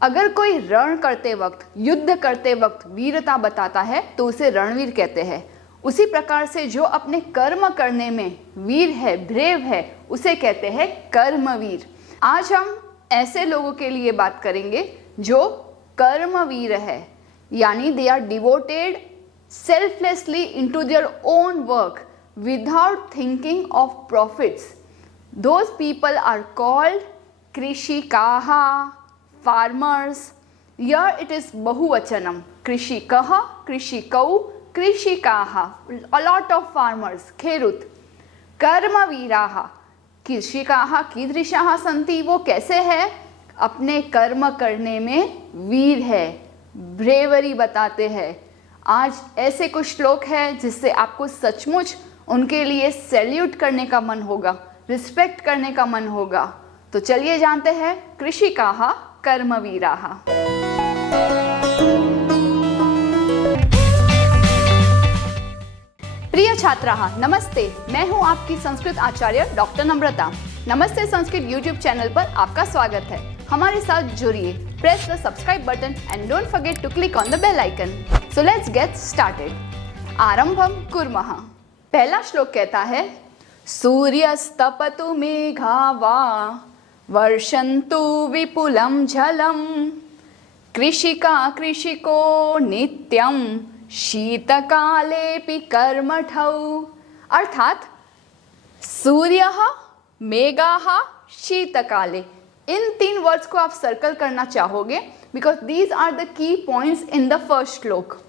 अगर कोई रण करते वक्त, युद्ध करते वक्त वीरता बताता है तो उसे रणवीर कहते हैं। उसी प्रकार से जो अपने कर्म करने में वीर है, ब्रेव है, उसे कहते हैं कर्मवीर। आज हम ऐसे लोगों के लिए बात करेंगे जो कर्मवीर है, यानी they are devoted selflessly into their own work without thinking of profits. Those people are called कृषिकाः, farmers. Here it is बहुवचनम, कृषिकः, कृषिकौ, कृषिकाः, a lot of farmers, खेरुत। कर्मवीराः, कृषिकाः कीदृशाः सन्ति, वो कैसे है, अपने कर्म करने में वीर है, ब्रेवरी बताते हैं। आज ऐसे कुछ लोग हैं जिससे आपको सचमुच उनके लिए सैल्यूट करने का मन होगा, रिस्पेक्ट करने का मन होगा। तो चलिए जानते हैं कृषिकाः कर्मवीराः। प्रिय छात्राः, नमस्ते। मैं हूं आपकी संस्कृत आचार्य डॉक्टर नम्रता। नमस्ते संस्कृत यूट्यूब चैनल पर आपका स्वागत है। हमारे साथ जुड़िए। Press the subscribe button and don't forget to click on the bell icon. So let's get started. आरंभम कुर्मः। पहला श्लोक कहता है, सूर्यस्तपतु मेघावा वर्षन्तु विपुलं जलम, कृषिका कृषिको नित्यं शीतकालेऽपि कर्मठौ। अर्थात सूर्यः, मेघाः, शीतकाले, इन तीन वर्ड्स को आप सर्कल करना चाहोगे because these are the key points in the first shloka.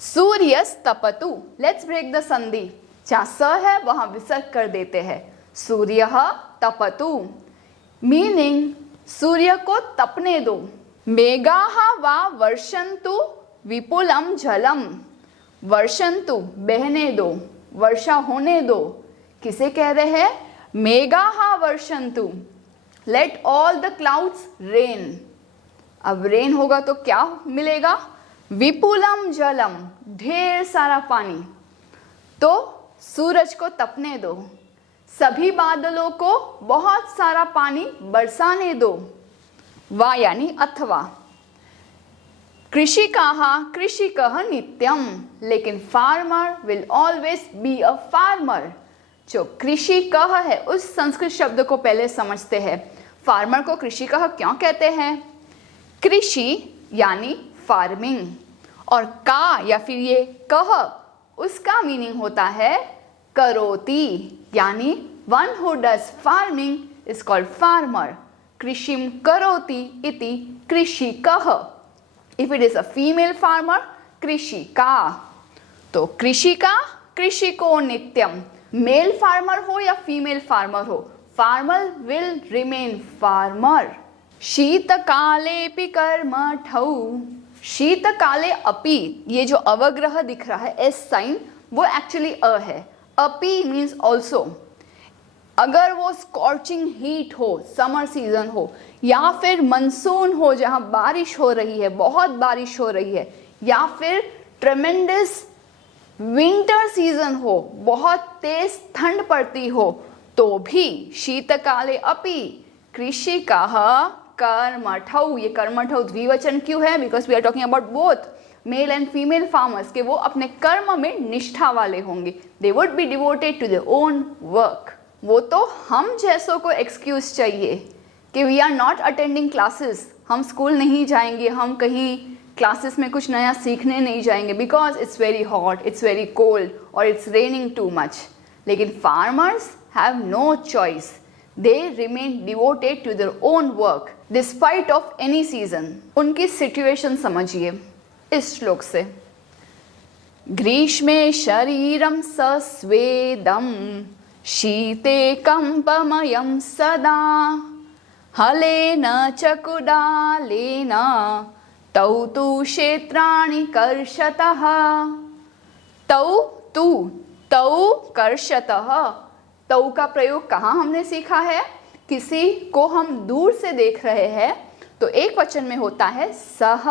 सूर्यस्तपतु, लेट्स ब्रेक द संधि। जहाँ स है वहाँ विसर्ग कर देते हैं। सूर्यः तपतु मीनिंग सूर्य को तपने दो। मेघाः वा वर्षन्तु विपुलम जलम, वर्षन्तु बहने दो, वर्षा होने दो। किसे कह रहे हैं? मेघाः वर्षन्तु, let all the clouds rain. अब रेन होगा तो क्या मिलेगा? विपुलम जलम, ढेर सारा पानी। तो सूरज को तपने दो, सभी बादलों को बहुत सारा पानी बरसाने दो। वा यानी अथवा। कृषिकाः कृषिकः नित्यम, लेकिन farmer will always be a farmer. जो कृषिकः है उस संस्कृत शब्द को पहले समझते हैं। फार्मर को कृषिकः क्यों कहते हैं? कृषि यानी फार्मिंग, और का या फिर ये कह, उसका मीनिंग होता है करोति, यानी one who does farming is called farmer. कृषिम करोति इति कृषिकः। If it is a female farmer, कृषिका। तो कृषिका कृषिको नित्यम, मेल फार्मर हो या फीमेल फार्मर हो, फार्मर विल रिमेन फार्मर। शीतकालेऽपि कर्मठौ, शीतकाले अपि, ये जो अवग्रह दिख रहा है एस साइन, वो एक्चुअली अ है। अपि मीन्स ऑल्सो। अगर वो स्कॉर्चिंग हीट हो, समर सीजन हो, या फिर मनसून हो जहाँ बारिश हो रही है, बहुत बारिश हो रही है, या फिर ट्रेमेंडस विंटर सीजन हो, बहुत तेज ठंड पड़ती हो, तो भी शीतकाले अपि कृषिकाः कर्मठौ। ये कर्मठौ द्विवचन क्यों है? Because we are talking about both male and female farmers के वो अपने कर्म में निष्ठा वाले होंगे। They would be devoted to their own work. वो तो हम जैसों को एक्सक्यूज चाहिए कि we are not attending classes, हम स्कूल नहीं जाएंगे, हम कहीं क्लासेस में कुछ नया सीखने नहीं जाएंगे because it's very hot, it's very cold और इट्स रेनिंग टू मच। लेकिन farmers have no choice, they remain devoted to their own work despite of any season. उनकी सिचुएशन समझिए इस श्लोक से। ग्रीष्मे शरीरं सस्वेदं, शीते कंपमयं सदा, हलेन च कुडालेन तौ तु क्षेत्राणि कर्षतः। तौ तु, तौ कर्षतः। तौ का प्रयोग कहाँ हमने सीखा है? किसी को हम दूर से देख रहे हैं तो एक वचन में होता है सह,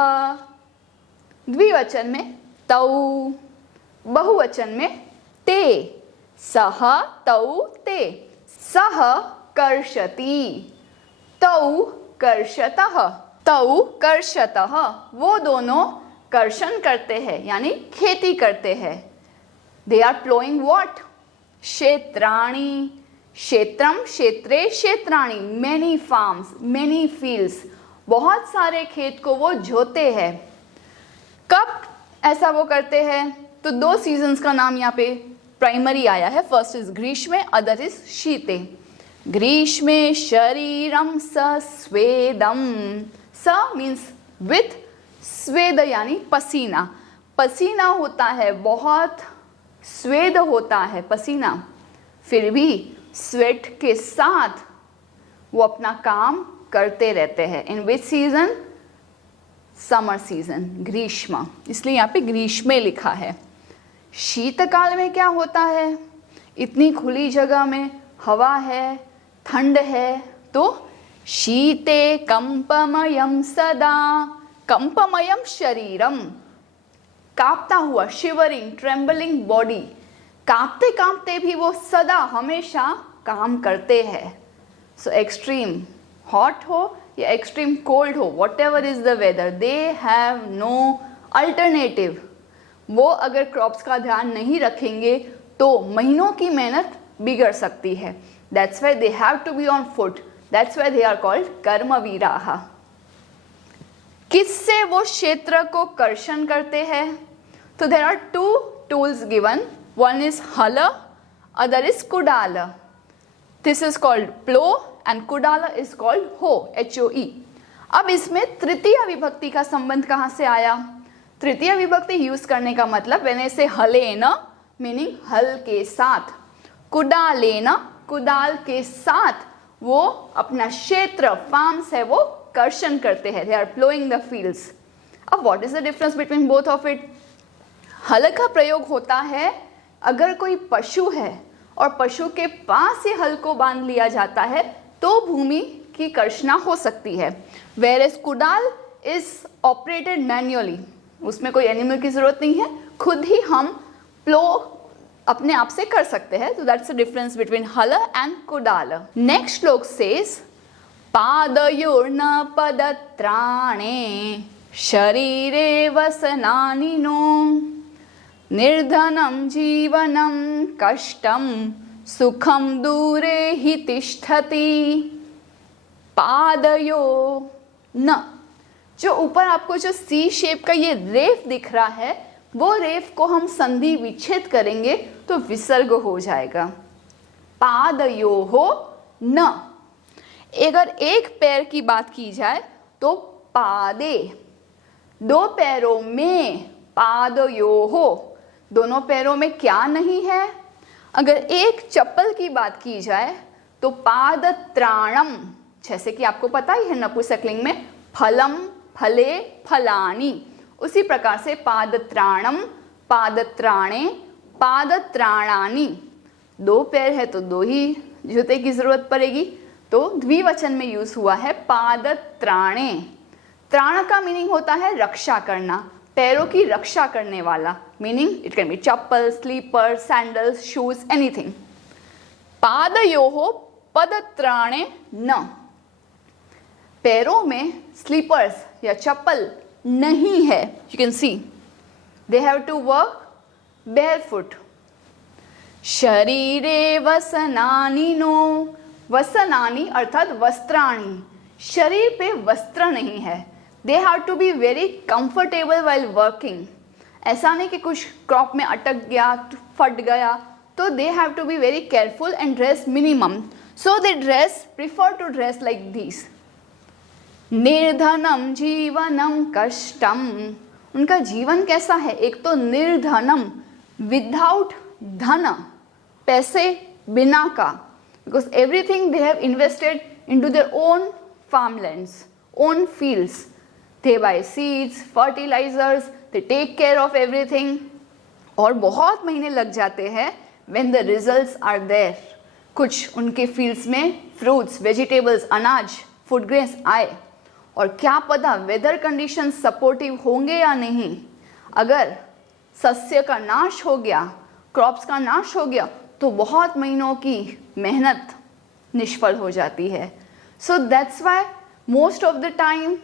द्विवचन में तौ, बहुवचन में ते। सह तौ ते। सह कर्षति, तौ कर्षतः। तौ कर्षतः, वो दोनों कर्षण करते हैं यानी खेती करते हैं। They are ploughing what? क्षेत्राणि, क्षेत्रम क्षेत्रे क्षेत्राणि, मेनी फार्म्स, मेनी फील्ड्स, बहुत सारे खेत को वो जोते हैं। कब ऐसा वो करते हैं? तो दो सीजन्स का नाम यहाँ पे प्राइमरी आया है। फर्स्ट इज ग्रीष्मे, अदर इज शीते। ग्रीष्मे शरीरम सस्वेदम, स मीन्स विथ, स्वेद यानी पसीना, पसीना होता है बहुत, स्वेद होता है पसीना, फिर भी स्वेट के साथ वो अपना काम करते रहते हैं। इन विच सीजन? समर सीजन, ग्रीष्म, इसलिए यहाँ पे ग्रीष्मे लिखा है। शीतकाल में क्या होता है? इतनी खुली जगह में हवा है, ठंड है, तो शीते कंपमयम सदा, कंपमयम शरीरम, कांपता हुआ, शिवरिंग, ट्रेम्बलिंग बॉडी, कांपते कांपते भी वो सदा हमेशा काम करते हैं। सो एक्सट्रीम हॉट हो या एक्सट्रीम कोल्ड हो, whatever is the weather, they have no alternative. वो अगर क्रॉप्स का ध्यान नहीं रखेंगे तो महीनों की मेहनत बिगड़ सकती है। That's why they have to be on foot, that's why they are called कर्मवीराः। किससे वो क्षेत्र को कर्षण करते हैं? तो there are two tools given, one is हल, अदर इज कुडाल। This is called plough and कुडाल इज कॉल्ड हो, HOE। अब इसमें तृतीय विभक्ति का संबंध कहाँ से आया? तृतीय विभक्ति यूज करने का मतलब वेन से हलेन मीनिंग हल के साथ, कुडालेन कुदाल के साथ वो अपना क्षेत्र, फार्म्स है, वो कर्षण करते हैं। They are ploughing the fields. अब what is the difference between both of it? हल का प्रयोग होता है अगर कोई पशु है और पशु के पास ही हल को बांध लिया जाता है तो भूमि की कर्षणा हो सकती है। Where kudal is operated manually, उसमें कोई एनिमल की जरूरत नहीं है, खुद ही हम प्लो अपने आप से कर सकते हैं। तो दैट्स द डिफरेंस बिटवीन हल एंड कुडाल। नेक्स्ट श्लोक सेज पादयोर्न पदत्राणे शरीरे वसनानि नो निर्धनं जीवनं कष्टं सुखं दूरे हि तिष्ठति। पादयो न, जो ऊपर आपको जो सी शेप का ये रेफ दिख रहा है, वो रेफ को हम संधि विच्छेद करेंगे तो विसर्ग हो जाएगा। पादयोः न। अगर एक पैर की बात की जाए तो पादे, दो पैरों में, पादयोः, दोनों पैरों में क्या नहीं है? अगर एक चप्पल की बात की जाए तो पादत्राणम, जैसे कि आपको पता ही है नपुंसकलिंग में फलम, फले, फलानि, उसी प्रकार से पादत्राणम, पादत्राणे, पादत्राणानि। दो पैर है तो दो ही जूते की जरूरत पड़ेगी, तो द्विवचन में यूज हुआ है पादत्राणे। त्राण का मीनिंग होता है रक्षा करना, पैरों की रक्षा करने वाला, meaning it can be chappal, slipper, sandals, shoes, anything. पादयोः पदत्राणे न, पैरों में स्लीपर्स या चप्पल नहीं है। You can see they have to work barefoot। शरीरे वसनानि नो, वसनानि अर्थात वस्त्राणि, शरीर पे वस्त्र नहीं है। They have to be very comfortable while working. ऐसा नहीं कि कुछ क्रॉप में अटक गया, फट गया, तो they have to be very careful and dress minimum. So they dress, prefer to dress like this. निर्धनम जीवनम कष्टम, उनका जीवन कैसा है? एक तो निर्धनम, विदाउट धन, पैसे बिना का, because everything they have invested into their own farmlands, own fields. They buy seeds, fertilizers, they take care of everything. और बहुत महीने लग जाते हैं when the results are there. कुछ उनके fields में fruits, vegetables, अनाज, food grains आए, और क्या पता वेदर कंडीशन सपोर्टिव होंगे या नहीं। अगर सस्य का नाश हो गया, क्रॉप्स का नाश हो गया, तो बहुत महीनों की मेहनत निष्फल हो जाती है। So that's why most of the time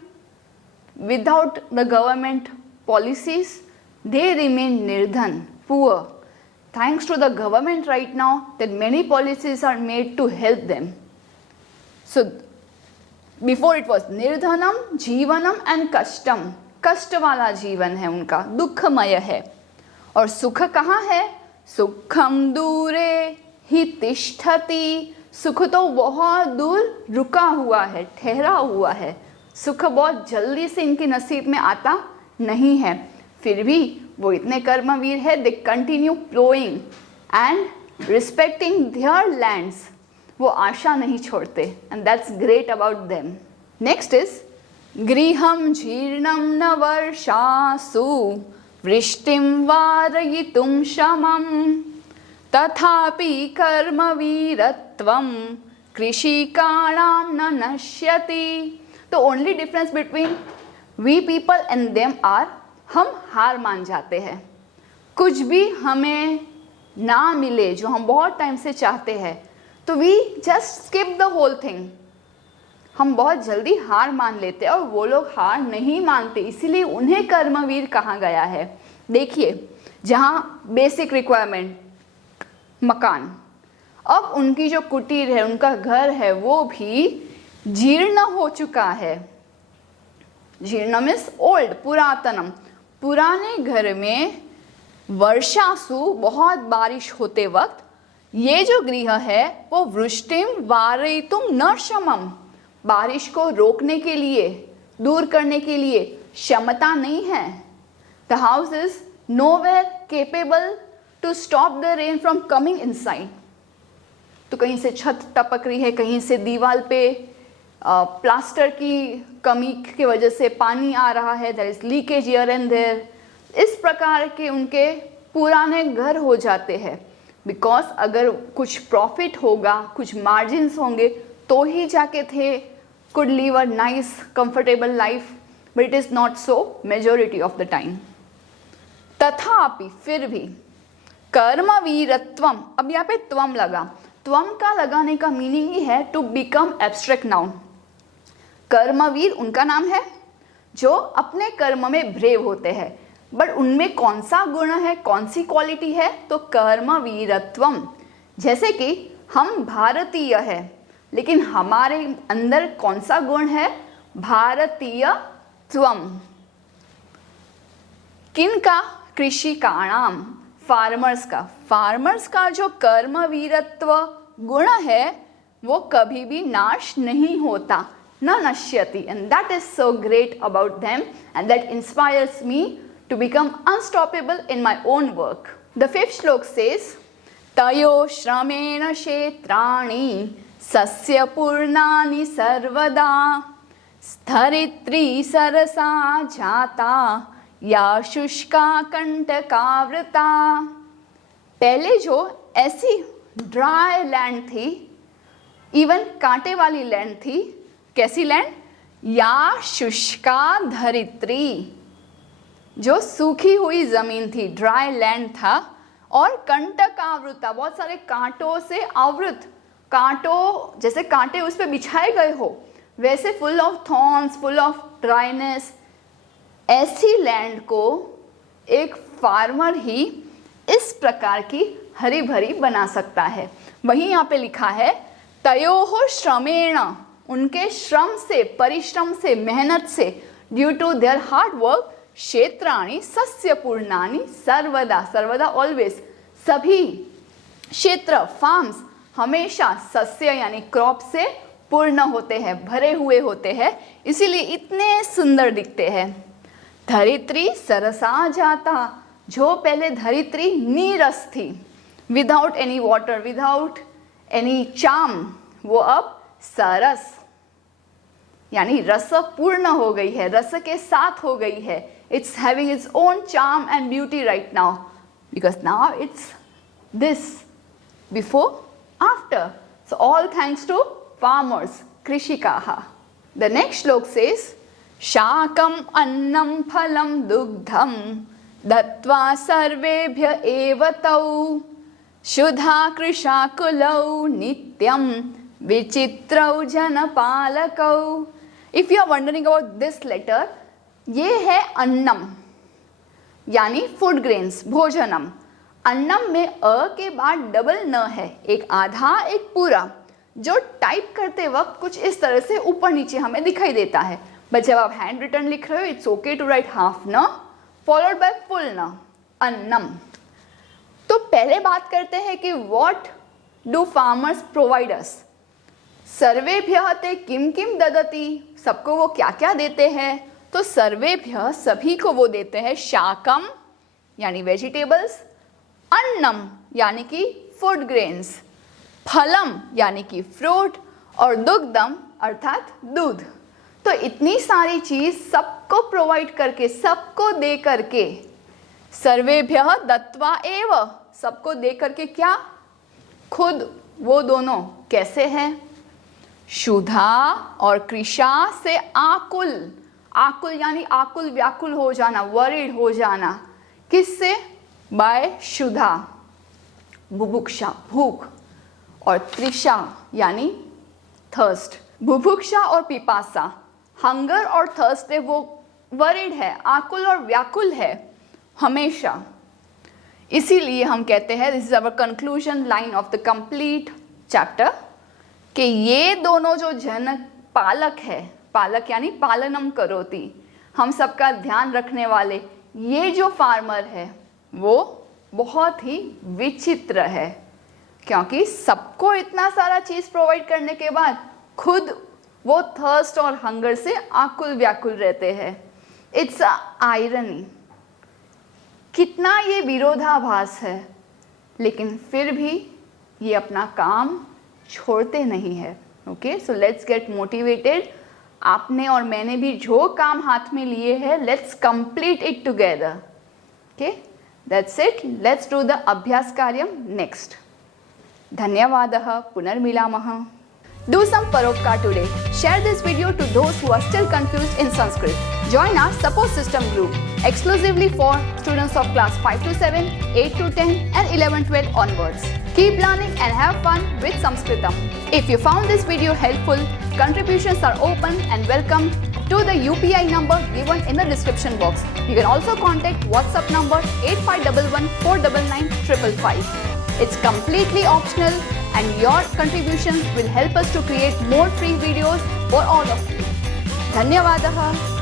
Without the government policies, they remain nirdhan, poor. Thanks to the government right now that many policies are made to help them. So before it was nirdhanam, जीवनम and कष्टम, कष्ट वाला जीवन है उनका, दुखमय है. और सुख कहाँ है? सुखम दूरे ही तिष्ठति, सुख तो बहुत दूर रुका हुआ है, ठहरा हुआ है. सुख बहुत जल्दी से इनके नसीब में आता नहीं है. फिर भी वो इतने कर्मवीर है, they continue ploughing and respecting their lands. वो आशा नहीं छोड़ते and that's great about them. Next is गृहम जीर्णम न वर्षासु वृष्टिम वारयितुम शमम तथापि कर्मवीरत्वम कृषिकाणां न नश्यति. तो only difference between we people and them are, हम हार मान जाते हैं. कुछ भी हमें ना मिले जो हम बहुत टाइम से चाहते हैं तो we just skip the whole thing. हम बहुत जल्दी हार मान लेते हैं और वो लोग हार नहीं मानते, इसीलिए उन्हें कर्मवीर कहा गया है. देखिए, जहाँ बेसिक रिक्वायरमेंट मकान, अब उनकी जो कुटीर है, उनका घर है, वो भी जीर्ण हो चुका है. जीर्ण मीन्स ओल्ड, पुरातनम. पुराने घर में वर्षासु, बहुत बारिश होते वक्त, ये जो गृह है वो वृष्टिम वारयितुम न शमम, बारिश को रोकने के लिए, दूर करने के लिए क्षमता नहीं है. The house is nowhere capable to stop the rain from coming inside. तो कहीं से छत टपक रही है, कहीं से दीवार पे प्लास्टर की कमी की वजह से पानी आ रहा है, there is leakage here and there. इस प्रकार के उनके पुराने घर हो जाते हैं. बिकॉज अगर कुछ प्रॉफिट होगा, कुछ मार्जिन्स होंगे तो ही जाके थे could live a nice comfortable life, but it is not so majority of the time. तथापि, फिर भी, कर्मवीरत्वम, अब यहाँ पे त्वम लगा. त्वम का लगाने का मीनिंग ही है टू बिकम एब्स्ट्रैक्ट नाउन. कर्मवीर उनका नाम है जो अपने कर्म में ब्रेव होते हैं, बट उनमें कौन सा गुण है, कौन सी क्वालिटी है? तो कर्मवीरत्वम. जैसे कि हम भारतीय है, लेकिन हमारे अंदर कौन सा गुण है? भारतीयत्वम. किनका? कृषिकाणाम, फार्मर्स का. फार्मर्स का जो कर्मवीरत्व गुण है वो कभी भी नाश नहीं होता, न नश्यति. And that is so great about them and that inspires me to become unstoppable in my own work. The fifth shloka says, Tayo shramena kshetrani sasya purnani sarvada stharitri sarasa jata ya shushka kantakarvrita. पहले जो ऐसी dry land थी, even कांटे वाली land थी, कैसी land? या शुष्का धरित्री, जो सूखी हुई जमीन थी, ड्राई लैंड था, और कंटकावृता, बहुत सारे कांटों से आवृत, कांटों जैसे कांटे उस पर बिछाए गए हो वैसे, full of thorns, full of dryness. ऐसी लैंड को एक फार्मर ही इस प्रकार की हरी भरी बना सकता है. वहीं यहाँ पे लिखा है तयोः श्रमेण, उनके श्रम से, परिश्रम से, मेहनत से, due to their hard work, क्षेत्राणि सस्य पूर्णानि सर्वदा, सर्वदा ऑलवेज, सभी क्षेत्र, फार्म्स हमेशा सस्य यानी क्रॉप से पूर्ण होते हैं, भरे हुए होते हैं, इसीलिए इतने सुंदर दिखते हैं. धरित्री सरसा जाता, जो पहले धरित्री नीरस थी, without any water, without any charm, वो अब सरस यानी रस पूर्ण हो गई है, रस के साथ हो गई है. It's having its own charm and beauty right now, because now it's this, before, after. So all thanks to farmers, krishikaha. The next shloka says, Shakam annam phalam dugdham dattva sarvebhya evatau shudha krishakulau nityam vichitrau janapalakau. If you are wondering about this letter, ये है अन्नम यानी food grains, भोजनम। अन्नम में अ के बाद double न है, एक आधा एक पूरा, जो टाइप करते वक्त कुछ इस तरह से ऊपर नीचे हमें दिखाई देता है। बट जब आप हैंड रिटन लिख रहे हो, it's okay to write half न फॉलोड बाय फुल न, अन्नम। तो पहले बात करते हैं कि what do farmers provide us. सर्वेभ्यः ते किम किम ददति, सबको वो क्या क्या देते हैं। तो सर्वेभ्यः सभी को वो देते हैं शाकम यानी वेजिटेबल्स, अन्नम यानी कि फूड ग्रेन्स, फलम यानी कि फ्रूट, और दुग्धम अर्थात दूध। तो इतनी सारी चीज सबको प्रोवाइड करके, सबको दे करके, सर्वेभ्यः दत्वा एव, सबको दे करके क्या, खुद वो दोनों कैसे हैं, शुद्धा और कृशा से आकुल, आकुल यानी आकुल व्याकुल हो जाना, वरीड हो जाना, किससे, बाय शुद्धा बुभुक्षा भूख, और तृषा यानी थर्स्ट। बुभुक्षा और पिपासा, हंगर और थर्स्ट है, वो वरीड है, आकुल और व्याकुल है हमेशा। इसीलिए हम कहते हैं, this is our conclusion line of the complete chapter, कि ये दोनों जो जन पालक है, पालक यानी पालनम करोति, हम सबका ध्यान रखने वाले ये जो फार्मर है वो बहुत ही विचित्र है, क्योंकि सबको इतना सारा चीज प्रोवाइड करने के बाद खुद वो थर्स्ट और हंगर से आकुल व्याकुल रहते हैं। इट्स अ आयरनी, कितना ये विरोधाभास है, लेकिन फिर भी ये अपना काम छोड़ते नहीं है। Okay, so let's get motivated. आपने और मैंने भी जो काम हाथ में लिए हैं, let's complete it together. Okay, that's it, let's do the अभ्यास कार्यम नेक्स्ट। धन्यवादः, पुनर्मिलामः। Do some paropkar today. Share this video to those who are still confused in Sanskrit. Join our support system group exclusively for students of class 5 to 7, 8 to 10 and 11-12 onwards. Keep learning and have fun with Sanskritam. If you found this video helpful, contributions are open and welcome to the UPI number given in the description box. You can also contact WhatsApp number 8511 499 555. It's completely optional and your contributions will help us to create more free videos for all of you. धन्यवादः।